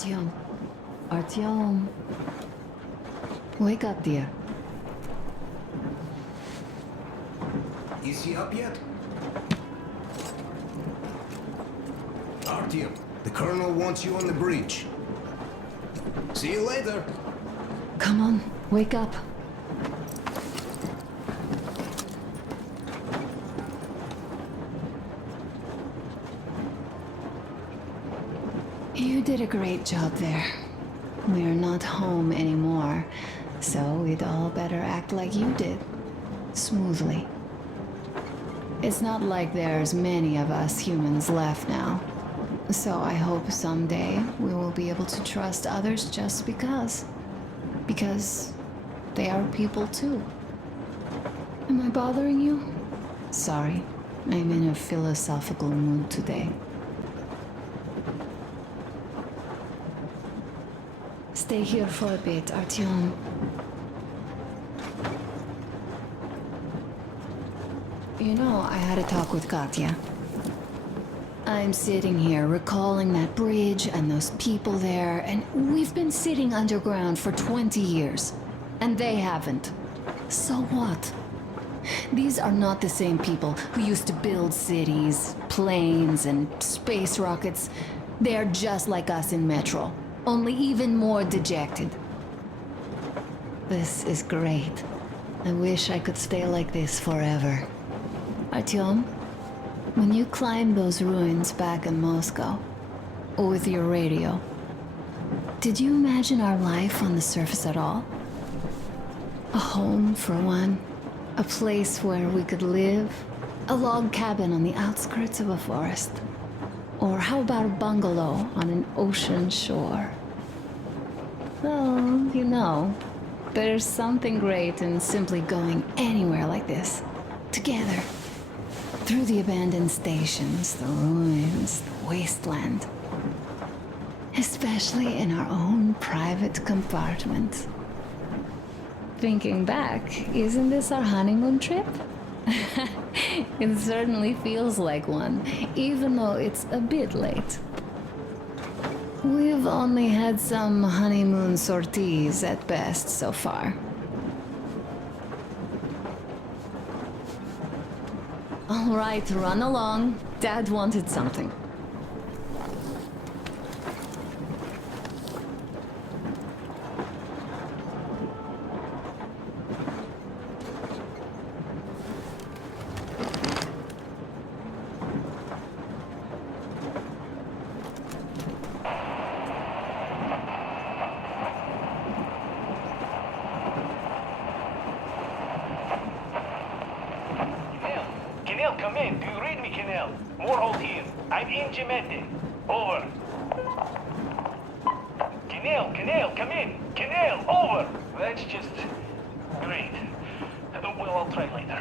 Artyom. Artyom. Wake up, dear. Is he up yet? Artyom, the colonel wants you on the bridge. See you later. Come on, wake up. You did a great job there. We're not home anymore, so we'd all better act like you did. Smoothly. It's not like there's many of us humans left now. So I hope someday we will be able to trust others just because. Because they are people too. Am I bothering you? Sorry, I'm in a philosophical mood today. Stay here for a bit, Artyom. You know, I had a talk with Katya. I'm sitting here recalling that bridge and those people there, and we've been sitting underground for 20 years, and they haven't. So what? These are not the same people who used to build cities, planes, and space rockets. They are just like us in Metro, only even more dejected. This is great. I wish I could stay like this forever. Artyom, when you climbed those ruins back in Moscow, with your radio, did you imagine our life on the surface at all? A home, for one. A place where we could live. A log cabin on the outskirts of a forest. Or how about a bungalow on an ocean shore? Well, you know, there's something great in simply going anywhere like this. Together. Through the abandoned stations, the ruins, the wasteland. Especially in our own private compartment. Thinking back, isn't this our honeymoon trip? It certainly feels like one, even though it's a bit late. We've only had some honeymoon sorties at best so far. All right, run along. Dad wanted something. Come in. Do you read me, Canel? More hold here. I'm in Gemete. Over. Canel, come in. Canel, over. That's just... great. Well, I'll try later.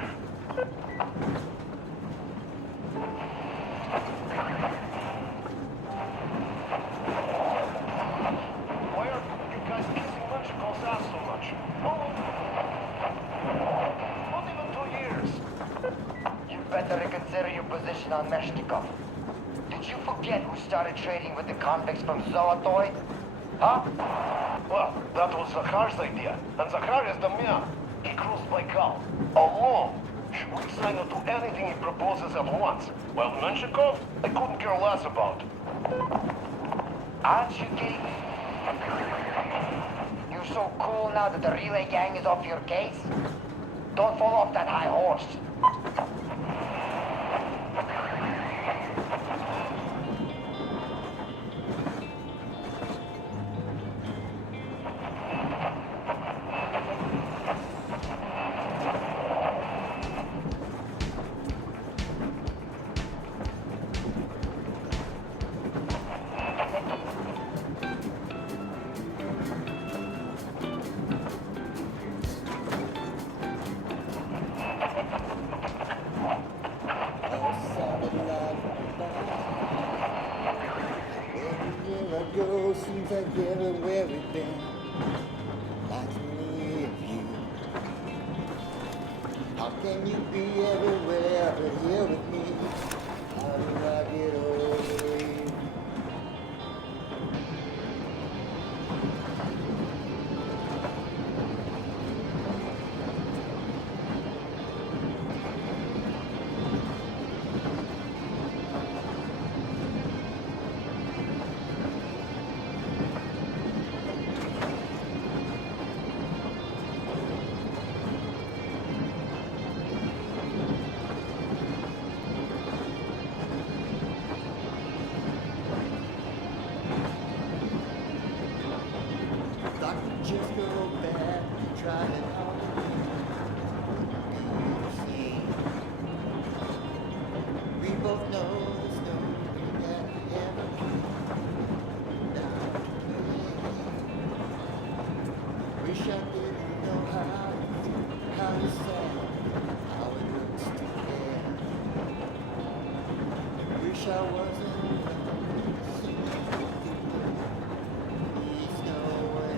Why are you guys kissing Lunchicle's ass so much? Oh. Not even 2 years. Better reconsider your position on Meshnikov. Did you forget who started trading with the convicts from Zolotoy? Huh? Well, that was Zakhar's idea. And Zakhar is the man. He crossed Baikal. Alone. We signed on to anything he proposes at once. Well, Menshikov, I couldn't care less about. Aren't you getting... You're so cool now that the relay gang is off your case? Don't fall off that high horse. Seems like everywhere we've been reminds me of you. How can you be everywhere but here with me? How do I get over you? just go back and try it out. We both know there's no way that we ever came down the way. Wish I didn't know how to say how it looks to care. Wish I wasn't. There's no way.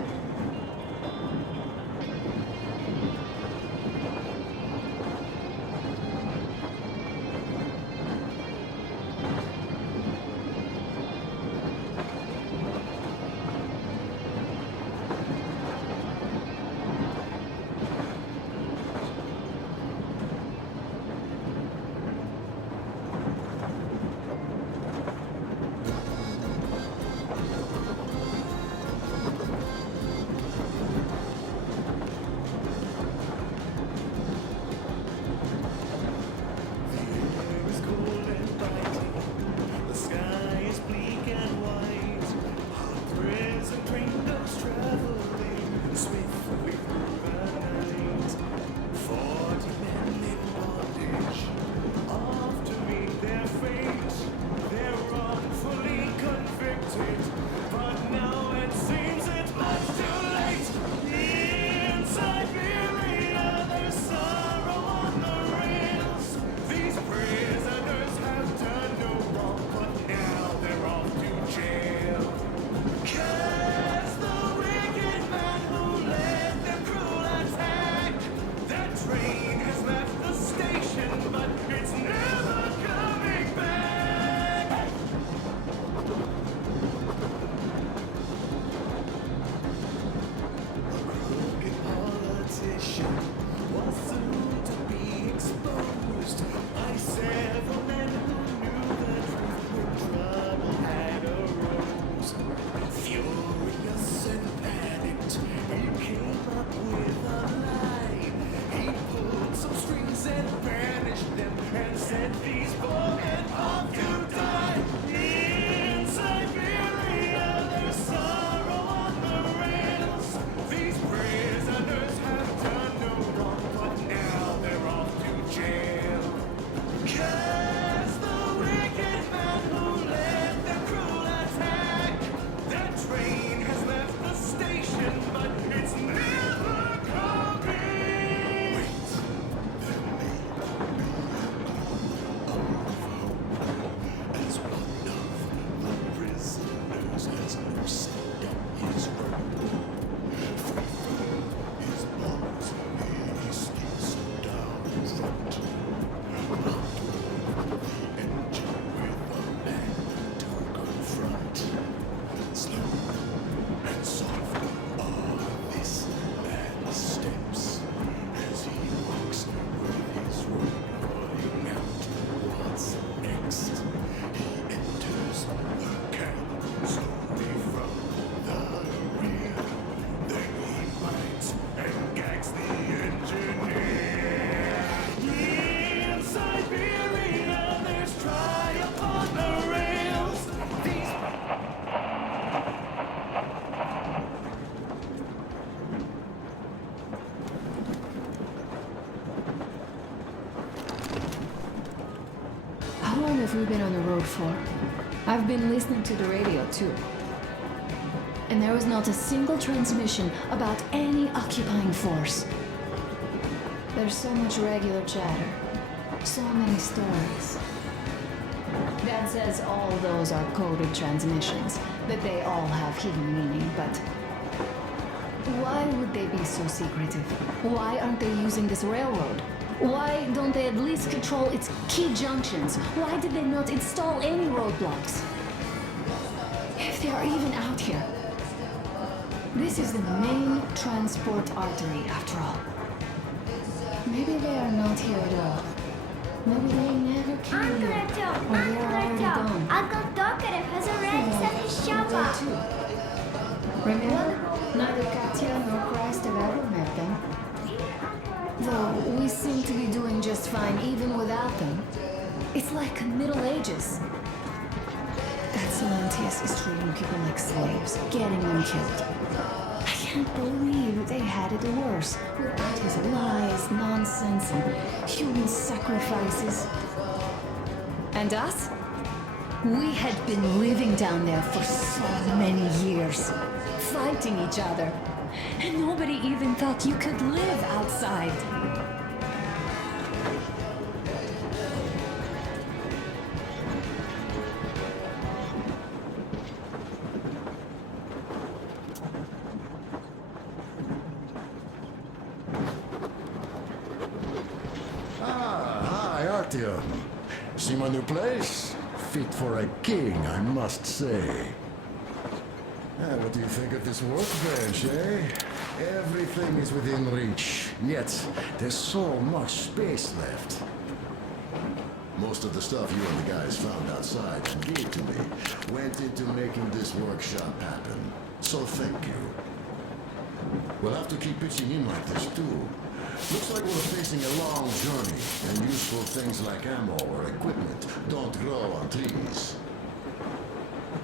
How long have we been on the road for? I've been listening to the radio too. And there was not a single transmission about any occupying force. There's so much regular chatter. So many stories. Dad says all those are coded transmissions, that they all have hidden meaning, but why would they be so secretive? Why aren't they using this railroad? Why don't they at least control its key junctions? Why did they not install any roadblocks? If they are even out here. This is the main transport artery, after all. Maybe they are not here at all. Maybe they never came here. Or they are already gone. Uncle Tokarev has already set his shop They up. too. Remember, neither Katya nor Christ have ever met them. Though we seem to be doing just fine even without them. It's like Middle Ages. That Silantius is treating people like slaves, getting them killed. I can't believe they had it worse without his lies, nonsense, and human sacrifices. And us? We had been living down there for so many years, fighting each other. And nobody even thought you could live outside. Hi, Artyom. See my new place? Fit for a king, I must say. What do you think of this workbench, eh? Everything is within reach, yet there's so much space left. Most of the stuff you and the guys found outside and gave to me went into making this workshop happen. So thank you. We'll have to keep pitching in like this too. Looks like we're facing a long journey, and useful things like ammo or equipment don't grow on trees.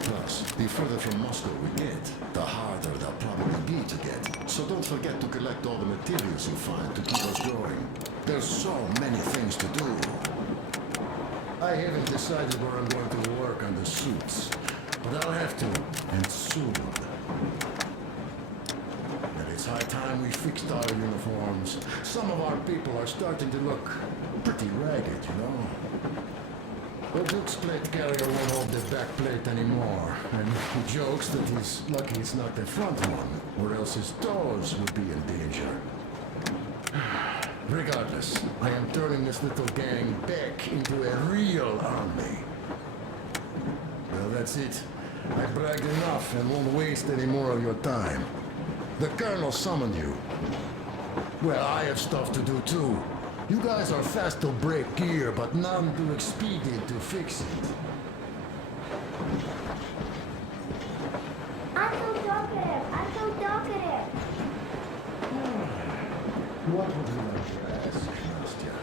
Plus, the further from Moscow we get, the harder they'll probably be to get. So don't forget to collect all the materials you find to keep us going. There's so many things to do. I haven't decided where I'm going to work on the suits, but I'll have to, and soon. And it's high time we fixed our uniforms. Some of our people are starting to look pretty ragged, you know? The Duke's plate carrier won't hold the back plate anymore, and he jokes that he's lucky it's not the front one, or else his toes would be in danger. Regardless, I am turning this little gang back into a real army. Well, that's it. I bragged enough and won't waste any more of your time. The Colonel summoned you. Well, I have stuff to do too. You guys are fast to break gear, but none too expedient to fix it. Uncle Talkative! Uncle Talkative! What would you like to ask, Nastya?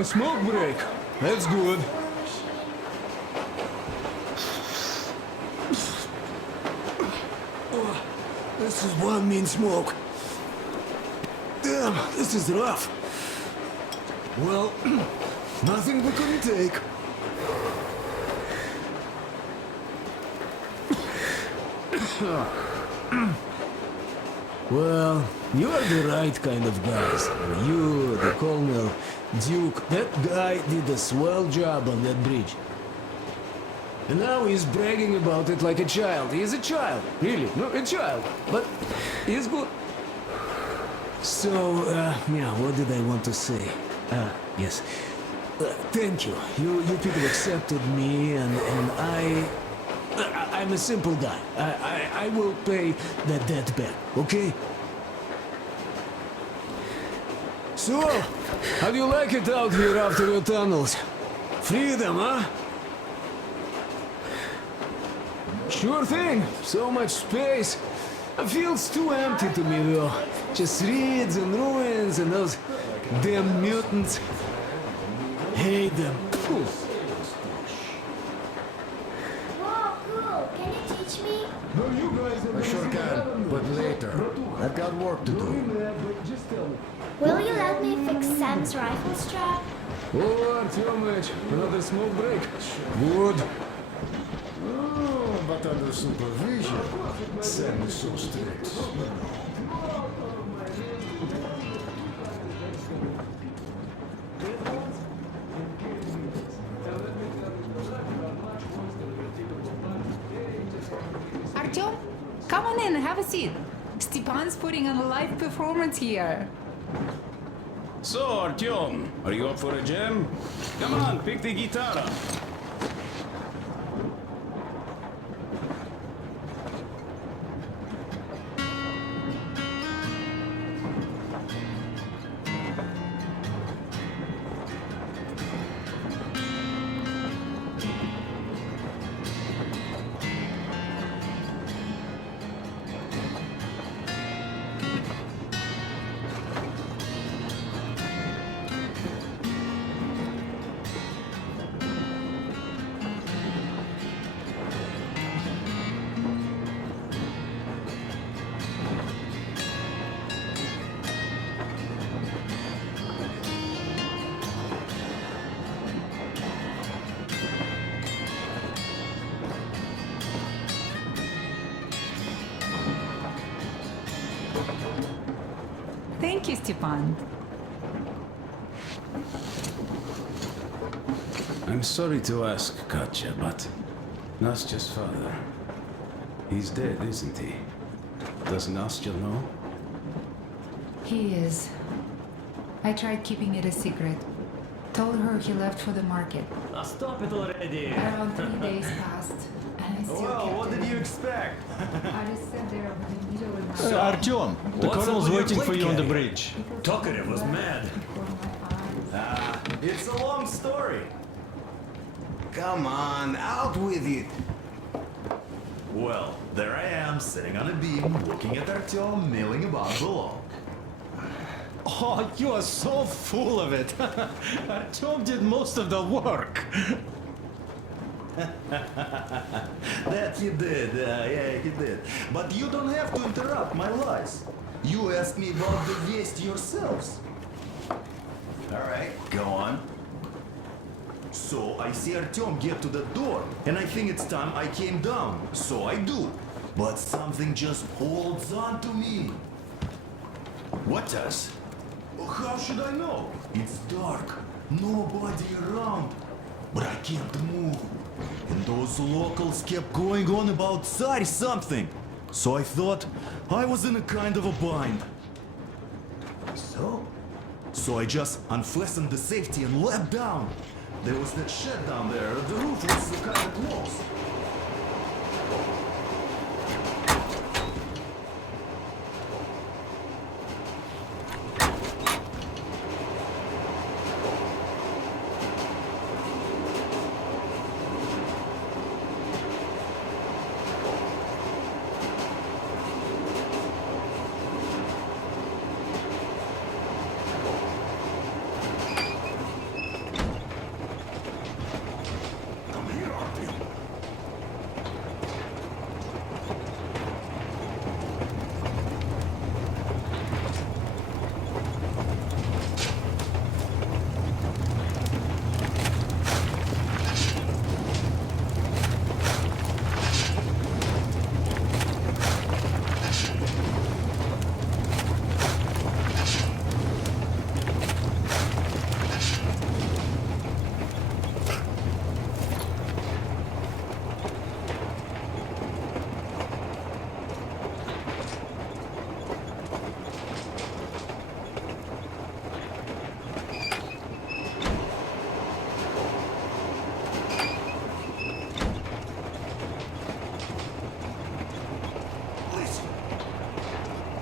A smoke break. That's good. Oh, this is one mean smoke. Damn, this is rough. Well, nothing we couldn't take. Well, you are the right kind of guys. You, the Colonel, Duke, that guy did a swell job on that bridge. And now he's bragging about it like a child. He is a child, really, no, a child. But he's good. So, yeah, what did I want to say? Yes. Thank you. You people accepted me, and I'm a simple guy. I will pay that debt back, okay? So, how do you like it out here after your tunnels? Freedom, huh? Sure thing. So much space. It feels too empty to me, though. Just reeds and ruins and those damn mutants. Hate them. Phew. Whoa, cool! Can you teach me? I sure can, but later. I've got work to do. Will you let me fix Sam's rifle strap? Oh, Artyomich, another smoke break. Good. Oh, but under supervision. Sam is so strict. Artyom, come on in, have a seat. Stepan's putting on a live performance here. So, Artyom, are you up for a jam? Come on, pick the guitar up. Thank you, Stepan. I'm sorry to ask, Katya, but Nastya's father, he's dead, isn't he? Does Nastya know? He is. I tried keeping it a secret. Told her he left for the market. Stop it already! Around 3 days passed, and I still Well, kept what it. did you expect? I just sat there with a needle in my eye. Artyom, the What's colonel's up with your waiting for plate you on the carrier? bridge. Tokarev was mad. Before my eyes. It's a long story. Come on, out with it. Well, there I am, sitting on a beam, looking at Artyom milling about the log. Oh, you are so full of it. Artyom did most of the work. That he did, yeah, he did. But you don't have to interrupt my lies. You asked me about the Vest yourselves. Alright, go on. So I see Artyom get to the door, and I think it's time I came down. So I do. But something just holds on to me. What does? How should I know? It's dark, nobody around. But I can't move. And those locals kept going on about Tsar something. So I thought I was in a kind of a bind. So I just unfastened the safety and leapt down. There was that shed down there. The roof was kind of close.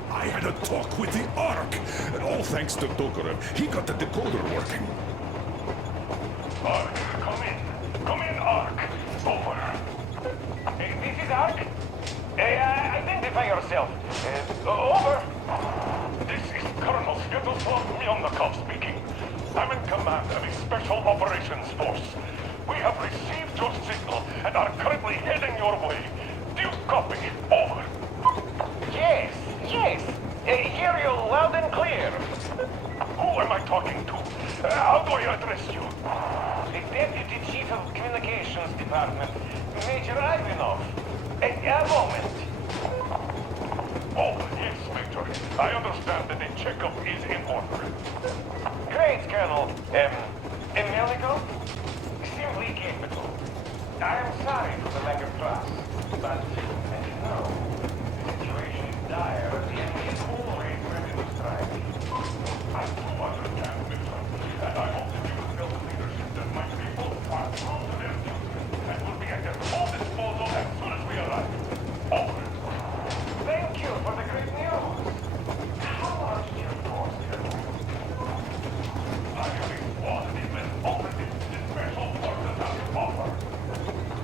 I had a talk with the Ark, and all thanks to Tokarev, he got the decoder working. Ark, come in. Come in, Ark. Over. This is Ark. Identify yourself. Over. This is Colonel Sviatoslav Myelnikov speaking. I'm in command of a special operations force. We have received your signal and are currently heading your way. Do you copy? Over. Yes, yes. Hear you loud and clear. Who am I talking to? How do I address you? The Deputy Chief of Communications Department, Major Ivanov. A moment. Oh, yes, Major. I understand that the checkup is in order. Great, Colonel. Melnikov? Simply capable. I am sorry for the lack of trust, but as you know, the situation is dire. The enemy is always ready to strike. I do understand, Major, and I hope that you will tell the leadership that my people are true to their duty and will be at their full disposal as soon as we arrive. Over. Thank you for the great news. How large is your force, Colonel? I have exhausted even operative the special forces have to offer.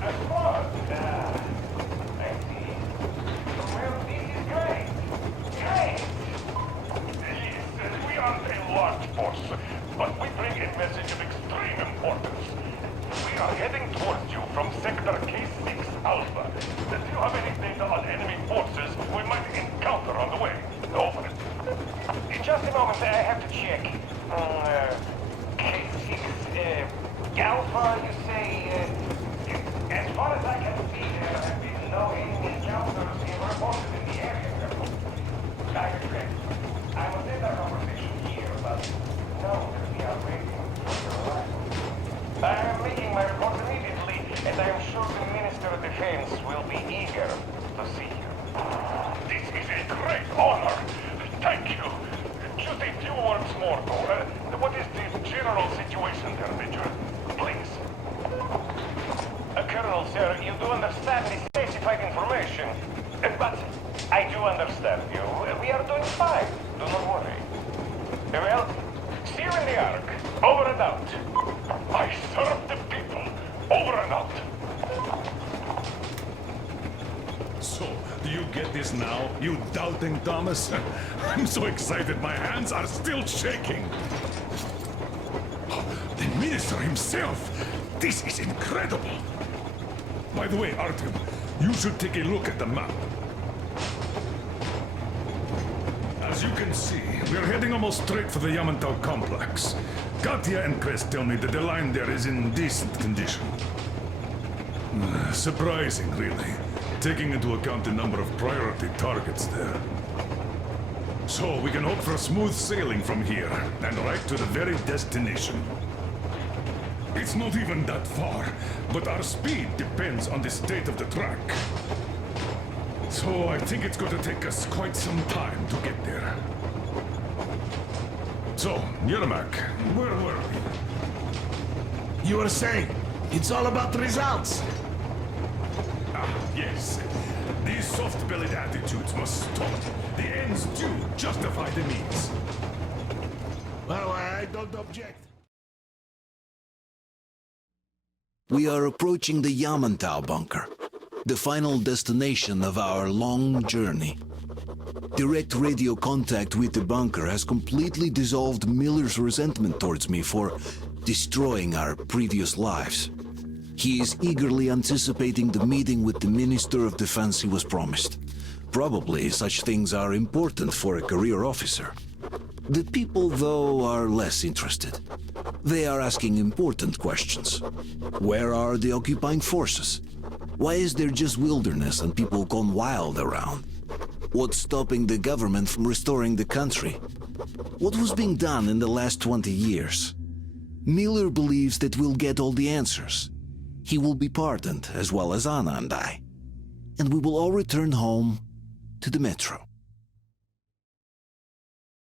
As far as I see. Well, this is great. Great. Yes, we aren't a large force, but we bring a message of extreme importance. We are heading towards you from Sector K6 Alpha. Do you have any data on enemy forces we might encounter on the way? Over. In just a moment, I have to check. K6 Alpha, you say? As far as I can see, there have been no enemy encounters reported in the area. I regret. I will end our conversation fans will be eager to see you. This is a great honor. Thank you. Just a few words more, though. What is the general situation there, Major? Please. Colonel, sir, you do understand the classified information. But I do understand you. We are doing fine. Do not worry. Well, see you in the Ark. Over and out. I serve the people. Over and out. So, do you get this now, you doubting Thomas? I'm so excited, my hands are still shaking. The minister himself! This is incredible! By the way, Artyom, you should take a look at the map. As you can see, we're heading almost straight for the Yamantau complex. Katya and Chris tell me that the line there is in decent condition. Surprising, really, taking into account the number of priority targets there. So we can hope for smooth sailing from here, and right to the very destination. It's not even that far, but our speed depends on the state of the track. So I think it's going to take us quite some time to get there. So, Yermak, where were we? You were saying, it's all about results. Yes. These soft-bellied attitudes must stop. The ends do justify the means. Well, I don't object. We are approaching the Yamantau bunker, the final destination of our long journey. Direct radio contact with the bunker has completely dissolved Miller's resentment towards me for destroying our previous lives. He is eagerly anticipating the meeting with the Minister of Defense he was promised. Probably such things are important for a career officer. The people, though, are less interested. They are asking important questions. Where are the occupying forces? Why is there just wilderness and people gone wild around? What's stopping the government from restoring the country? What was being done in the last 20 years? Miller believes that we'll get all the answers. He will be pardoned, as well as Anna and I. And we will all return home to the metro.